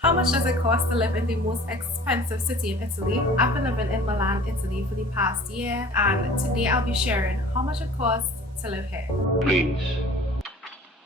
How much does it cost to live in the most expensive city in Italy? I've been living in Milan, Italy for the past year, and today I'll be sharing how much it costs to live here. Please,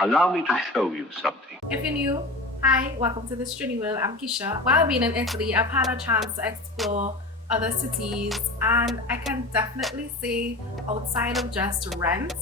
allow me to show you something. If you're new, hi, welcome to the Trini Will. I'm Keisha. While being in Italy, I've had a chance to explore other cities, and I can definitely say outside of just rent,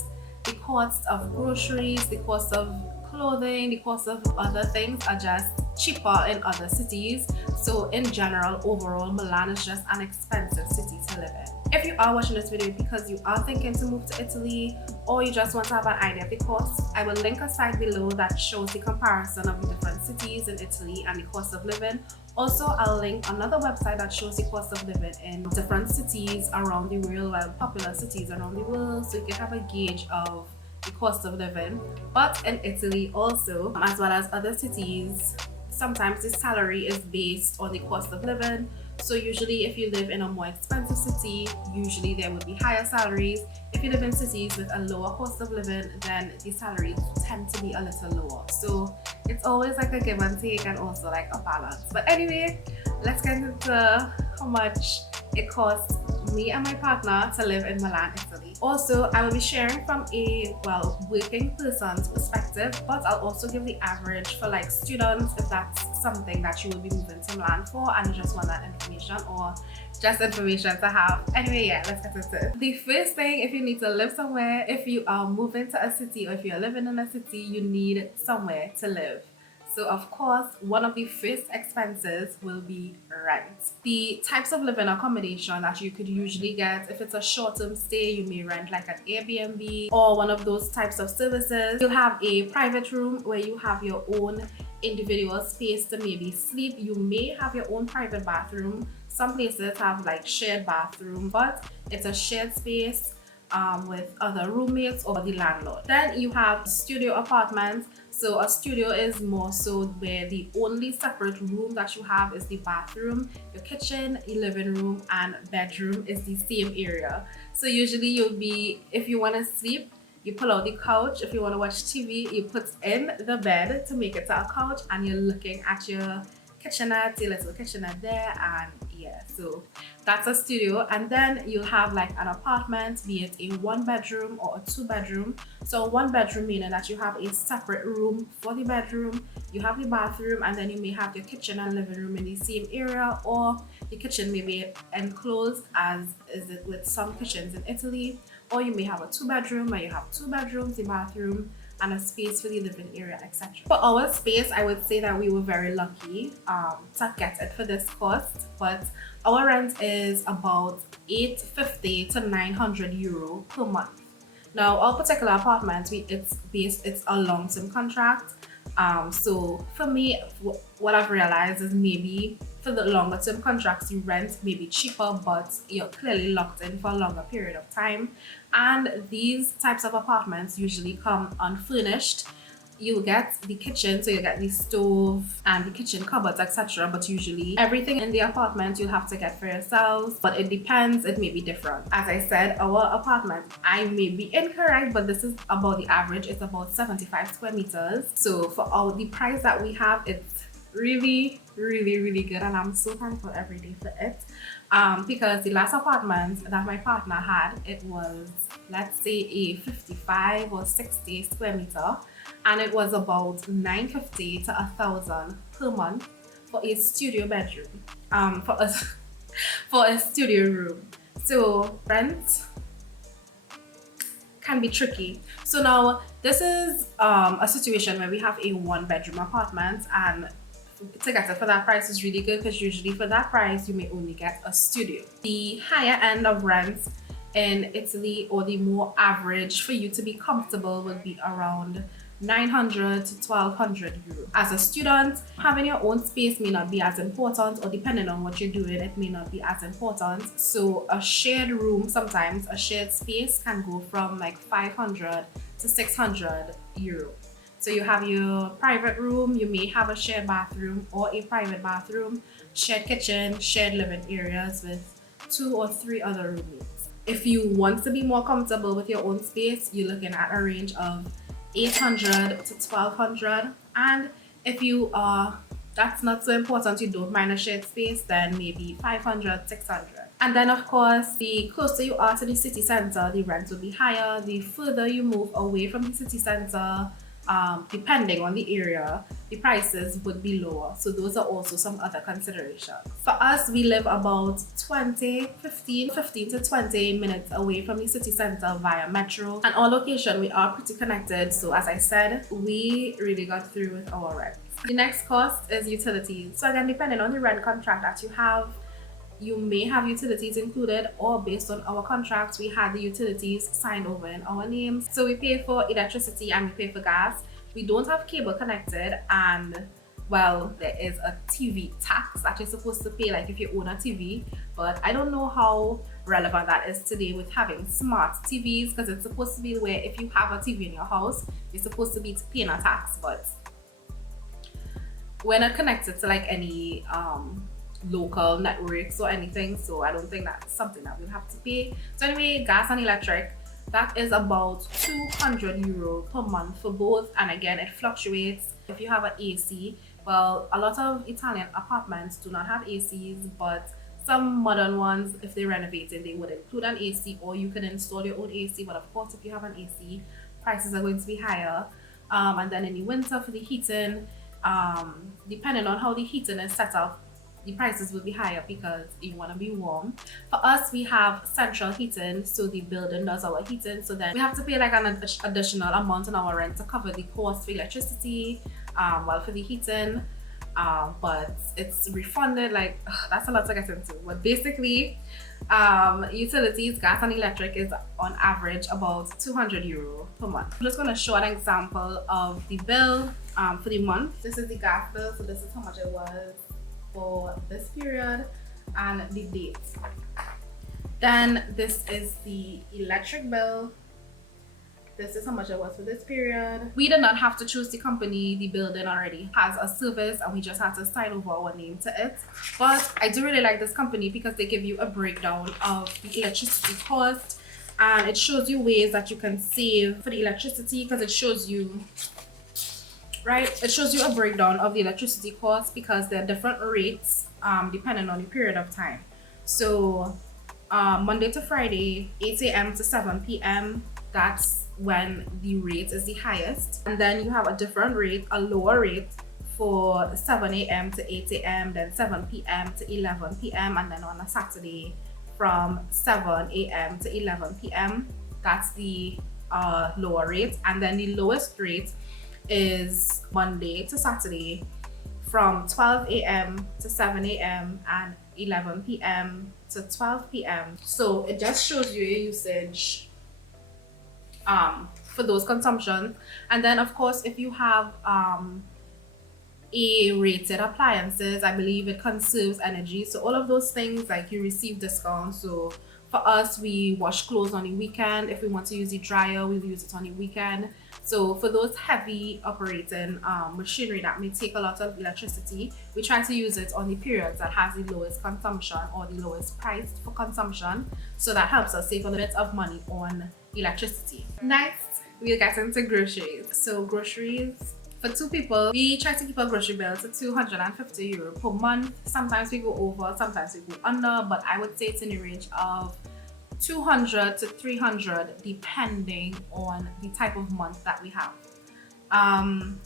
the cost of groceries, the cost of clothing, the cost of other things are just cheaper in other cities. So in general, overall, Milan is just an expensive city to live in. If you are watching this video because you are thinking to move to Italy, or you just want to have an idea of the cost, I will link a site below that shows the comparison of the different cities in Italy and the cost of living. Also, I'll link another website that shows the cost of living in different cities around the world, well, popular cities around the world, so you can have a gauge of the cost of living. But in Italy also, as well as other cities, sometimes the salary is based on the cost of living. So usually if you live in a more expensive city, usually there would be higher salaries. If you live in cities with a lower cost of living, then the salaries tend to be a little lower. So it's always like a give and take and also like a balance. But anyway, let's get into how much it costs me and my partner to live in Milan, Italy. Also, I will be sharing from a working person's perspective, but I'll also give the average for like students if that's something that you will be moving to Milan for and you just want that information or just information to have. Anyway, yeah, let's get into it. The first thing, if you need to live somewhere, if you are moving to a city or if you're living in a city, you need somewhere to live. So of course, one of the first expenses will be rent. The types of living accommodation that you could usually get, if it's a short-term stay, you may rent like an Airbnb or one of those types of services. You'll have a private room where you have your own individual space to maybe sleep. You may have your own private bathroom. Some places have like shared bathroom, but it's a shared space with other roommates or the landlord. Then you have studio apartments. So a studio is more so where the only separate room that you have is the bathroom, your kitchen, your living room, and bedroom is the same area. So usually you'll be, if you want to sleep, you pull out the couch. If you want to watch TV, you put in the bed to make it to a couch and you're looking at your kitchenette, your little kitchenette there, and yeah, so that's a studio. And then you'll have like an apartment, be it a 1-bedroom or a 2-bedroom. So 1-bedroom meaning that you have a separate room for the bedroom, you have the bathroom, and then you may have your kitchen and living room in the same area, or the kitchen may be enclosed as is it with some kitchens in Italy, or you may have a 2-bedroom where you have 2 bedrooms, the bathroom, and a space for the living area, etc. For our space, I would say that we were very lucky to get it for this cost, but our rent is about 850 to 900 euro per month. Now, our particular apartment, it's a long-term contract. So for me, what I've realized is maybe for the longer term contracts, you rent may be cheaper, but you're clearly locked in for a longer period of time. And these types of apartments usually come unfurnished. You get the kitchen, so you get the stove and the kitchen cupboards, etc. But usually everything in the apartment you'll have to get for yourselves. But it depends, it may be different. As I said, our apartment, I may be incorrect, but this is about the average. It's about 75 square meters. So for the price that we have, it's really good, and I'm so thankful every day for it. Because the last apartment that my partner had, it was, let's say, a 55 or 60 square meter, and it was about 950 to 1,000 per month for a studio bedroom, for a studio room. So rent can be tricky. So now this is a situation where we have a 1-bedroom apartment, and to get it for that price is really good, because usually for that price you may only get a studio. The higher end of rents in Italy, or the more average for you to be comfortable, would be around 900 to 1,200 euros. As a student, having your own space may not be as important, or depending on what you're doing, it may not be as important. So a shared room, sometimes a shared space, can go from like 500 to 600 euros. So you have your private room, you may have a shared bathroom or a private bathroom, shared kitchen, shared living areas with 2 or 3 other roommates. If you want to be more comfortable with your own space, you're looking at a range of 800 to 1,200. And if you are that's not so important, you don't mind a shared space, then maybe 500, 600. And then of course, the closer you are to the city center, the rent will be higher. The further you move away from the city center, depending on the area, the prices would be lower. So those are also some other considerations. For us, we live about 15 to 20 minutes away from the city center via metro. And our location, we are pretty connected. So as I said, we really got through with our rent. The next cost is utilities. So again, depending on the rent contract that you have, you may have utilities included, or based on our contracts, we had the utilities signed over in our names. So we pay for electricity and we pay for gas. We don't have cable connected, and well, there is a TV tax that you're supposed to pay, like if you own a TV, but I don't know how relevant that is today with having smart TVs, because it's supposed to be where if you have a TV in your house, you're supposed to be paying a tax, but we're not connected to like any local networks or anything, so I don't think that's something that we'll have to pay. So anyway, gas and electric, that is about €200 per month for both, and again it fluctuates. If you have an AC, well, a lot of Italian apartments do not have ACs, but some modern ones, if they're renovating, they would include an AC, or you can install your own AC. But of course, if you have an AC, prices are going to be higher. And then in the winter for the heating, depending on how the heating is set up, the prices will be higher because you want to be warm. For us, we have central heating, so the building does our heating, so then we have to pay like an additional amount on our rent to cover the cost for electricity, well, for the heating, but it's refunded. Like, that's a lot to get into, but basically utilities, gas and electric is on average about €200 per month. I'm just going to show an example of the bill for the month. This is the gas bill, so this is how much it was for this period and the date. Then this is the electric bill. This is how much it was for this period. We did not have to choose the company. The building already has a service and we just had to sign over our name to it. But I do really like this company because they give you a breakdown of the electricity cost, and it shows you ways that you can save for the electricity, because it shows you, right? It shows you a breakdown of the electricity cost because there are different rates depending on the period of time. So Monday to Friday, 8 a.m. to 7 p.m., that's when the rate is the highest. And then you have a different rate, a lower rate for 7 a.m. to 8 a.m., then 7 p.m. to 11 p.m., and then on a Saturday from 7 a.m. to 11 p.m., that's the lower rate. And then the lowest rate is Monday to Saturday from 12 a.m. to 7 a.m. and 11 p.m. to 12 p.m. So it just shows you your usage for those consumptions. And then of course, if you have A-rated appliances, I believe it conserves energy. So all of those things, like, you receive discounts. So for us, we wash clothes on the weekend. If we want to use the dryer, we'll use it on the weekend. So for those heavy operating machinery that may take a lot of electricity, we try to use it on the periods that has the lowest consumption or the lowest price for consumption. So that helps us save a little bit of money on electricity. Next, we'll get into groceries. So groceries, for two people, we try to keep our grocery bill to €250 per month. Sometimes we go over, sometimes we go under, but I would say it's in the range of 200 to 300 depending on the type of month that we have.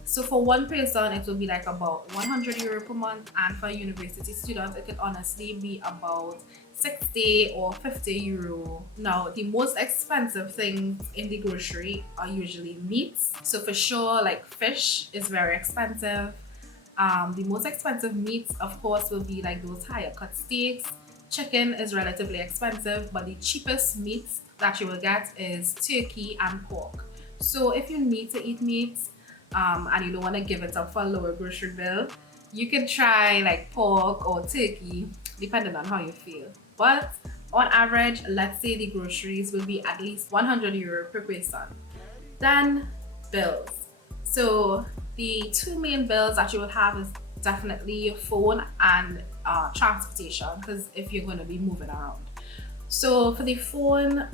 So for one person, it will be like about €100 per month, and for a university student, it could honestly be about 60 or 50 euro. Now, the most expensive things in the grocery are usually meats. So for sure, like, fish is very expensive. The most expensive meats, of course, will be like those higher cut steaks. Chicken is relatively expensive, but the cheapest meats that you will get is turkey and pork. So if you need to eat meat and you don't want to give it up for a lower grocery bill, you can try like pork or turkey, depending on how you feel. But on average, let's say the groceries will be at least €100 per person. Then bills. So the two main bills that you will have is definitely your phone and transportation, because if you're going to be moving around. So for the phone,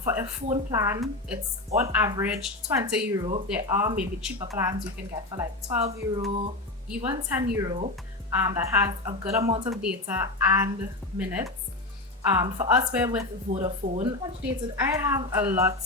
for a phone plan, it's on average €20. There are maybe cheaper plans you can get for like €12, even €10 that has a good amount of data and minutes. For us, we're with Vodafone. How much data? I have a lot.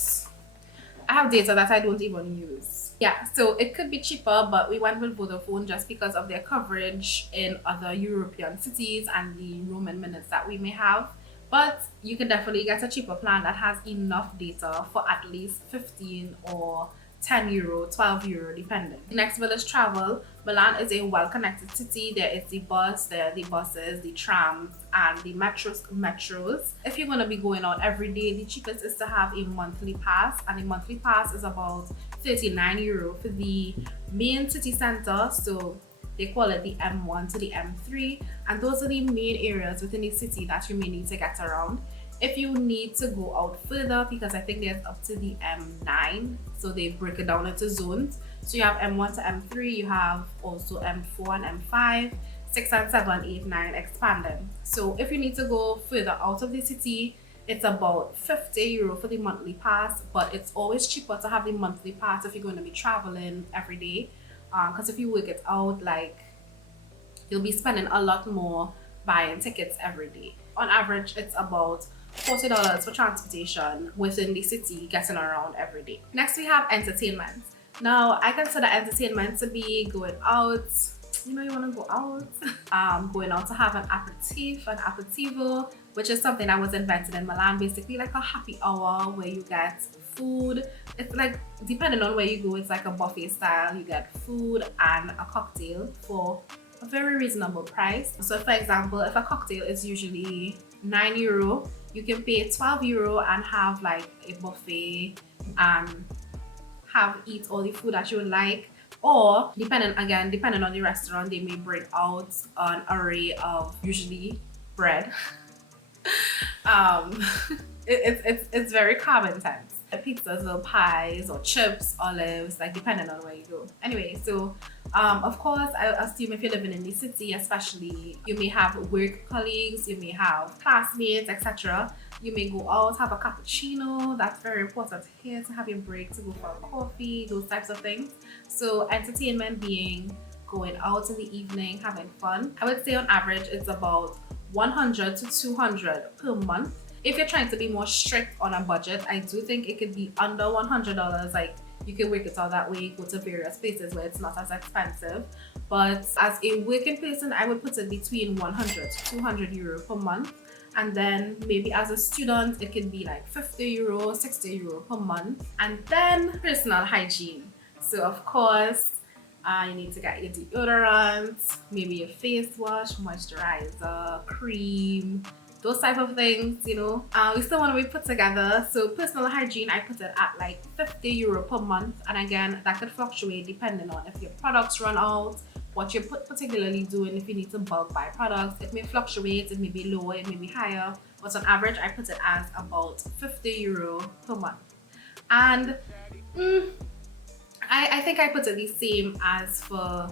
I have data that I don't even use. Yeah, so it could be cheaper, but we went with Vodafone just because of their coverage in other European cities and the roaming minutes that we may have. But you can definitely get a cheaper plan that has enough data for at least 15 or €10, €12 depending. The next bill is travel. Milan is a well-connected city. There is the bus, there are the buses, the trams, and the metros. If you're going to be going out every day, the cheapest is to have a monthly pass, and a monthly pass is about €39 for the main city center. So they call it the M1 to the M3, and those are the main areas within the city that you may need to get around. If you need to go out further, because I think there's up to the M9, so they break it down into zones. So you have M1 to M3, you have also M4 and M5, 6 and 7, 8, 9 expanding. So if you need to go further out of the city, it's about €50 for the monthly pass, but it's always cheaper to have the monthly pass if you're going to be traveling every day. Because if you work it out, like, you'll be spending a lot more buying tickets every day. On average, it's about $40 for transportation within the city, getting around every day. Next, we have entertainment. Now, I consider entertainment to be going out. You know, you want to go out, going out to have an aperitivo, which is something that was invented in Milan, basically like a happy hour where you get food. It's like, depending on where you go, it's like a buffet style. You get food and a cocktail for a very reasonable price. So for example, if a cocktail is usually €9, you can pay €12 and have like a buffet and eat all the food that you would like. Or depending on the restaurant, they may bring out an array of usually bread. It's very carb intense. Pizzas or pies or chips, olives, like depending on where you go. Anyway, so of course, I assume if you're living in the city, especially, you may have work colleagues, you may have classmates, etc. You may go out, have a cappuccino. That's very important here, to have your break, to go for a coffee, those types of things. So entertainment being going out in the evening, having fun. I would say on average, it's about 100 to 200 per month. If you're trying to be more strict on a budget, I do think it could be under $100. Like, you can work it out that way, go to various places where it's not as expensive. But as a working person, I would put it between 100 to 200 euro per month. And then maybe as a student, it could be like €50, €60 per month. And then personal hygiene. So of course, you need to get your deodorant, maybe your face wash, moisturizer, cream, those type of things, you know. We still want to be put together. So personal hygiene, I put it at like €50 per month. And again, that could fluctuate depending on if your products run out, what you're particularly doing. If you need to bulk buy products, it may fluctuate, it may be lower, it may be higher. But on average, I put it as about €50 per month. And I think I put it the same as for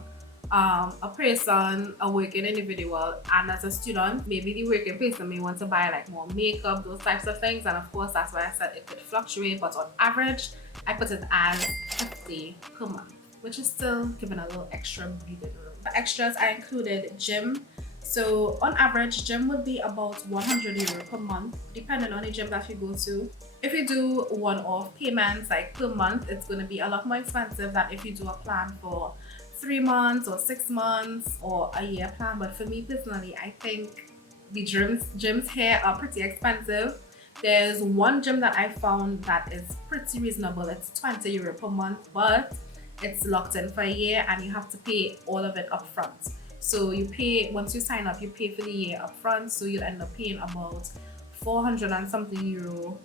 a person, a working individual, and as a student. Maybe the working person may want to buy like more makeup, those types of things, and of course that's why I said it could fluctuate, but on average I put it as $50 per month, which is still giving a little extra breathing room. For extras, I included gym. So on average, gym would be about €100 per month, depending on the gym that you go to. If you do one-off payments like per month, it's going to be a lot more expensive than if you do a plan for 3 months or 6 months or a year plan. But for me personally, I think the gyms here are pretty expensive. There's one gym that I found that is pretty reasonable. It's €20 per month, but it's locked in for a year and you have to pay all of it up front. So you pay, once you sign up, you pay for the year up front, so you'll end up paying about 400 and something euro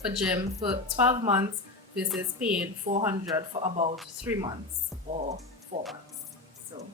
for gym for 12 months versus paying 400 for about 3 months or 4 months. So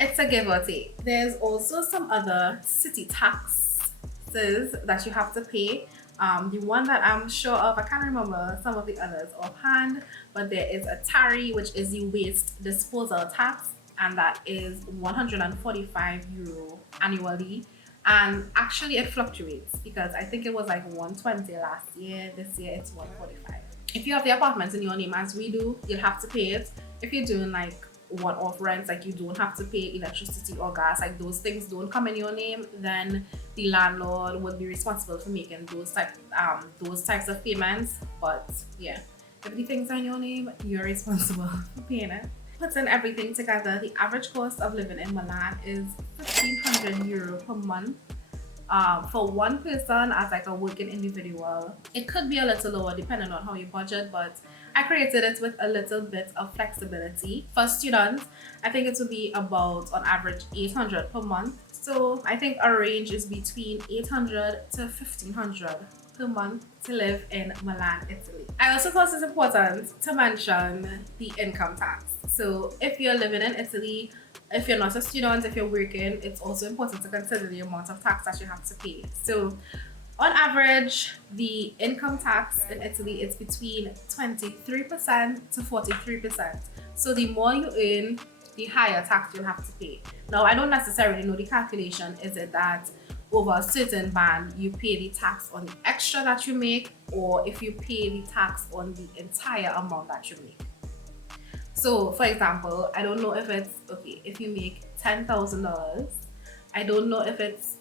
it's a give or take. There's also some other city taxes that you have to pay. The one that I'm sure of, I can't remember some of the others offhand, but there is a TARI, which is the waste disposal tax, and that is €145 annually. And actually it fluctuates, because I think it was like 120 last year. This year it's 145. If you have the apartments in your name as we do, you'll have to pay it. If you're doing like one-off rents, like you don't have to pay electricity or gas, like those things don't come in your name, then the landlord would be responsible for making those types of payments. But yeah, if the things are in your name, you're responsible for paying it. Putting everything together, the average cost of living in Milan is €1,500 per month. For one person as like a working individual. It could be a little lower depending on how you budget, but I created it with a little bit of flexibility. For students, I think it would be about on average 800 per month. So I think our range is between 800 to 1500 per month to live in Milan, Italy. I also thought it's important to mention the income tax. So if you're living in Italy, if you're not a student, if you're working, it's also important to consider the amount of tax that you have to pay. So on average, the income tax in Italy is between 23% to 43%. So the more you earn, the higher tax you'll have to pay. Now, I don't necessarily know the calculation. Is it that over a certain band, you pay the tax on the extra that you make, or if you pay the tax on the entire amount that you make? So, for example, I don't know if it's, okay, if you make $10,000, I don't know if it's,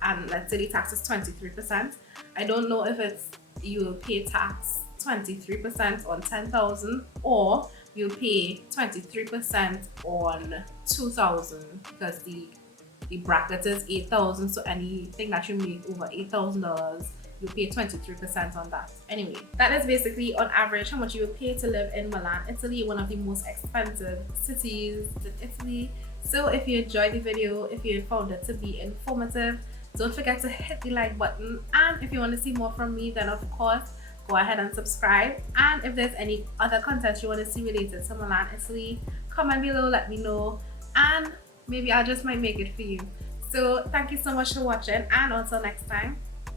and let's say the tax is 23%, I don't know if it's, you'll pay tax 23% on 10,000 or you'll pay 23% on 2,000 because the bracket is 8,000, so anything that you make over $8,000, you pay 23% on that. Anyway, that is basically on average how much you will pay to live in Milan, Italy, one of the most expensive cities in Italy. So if you enjoyed the video, if you found it to be informative, don't forget to hit the like button. And if you want to see more from me, then of course, go ahead and subscribe. And if there's any other content you want to see related to Milan, Italy, comment below, let me know. And maybe I just might make it for you. So thank you so much for watching, and until next time.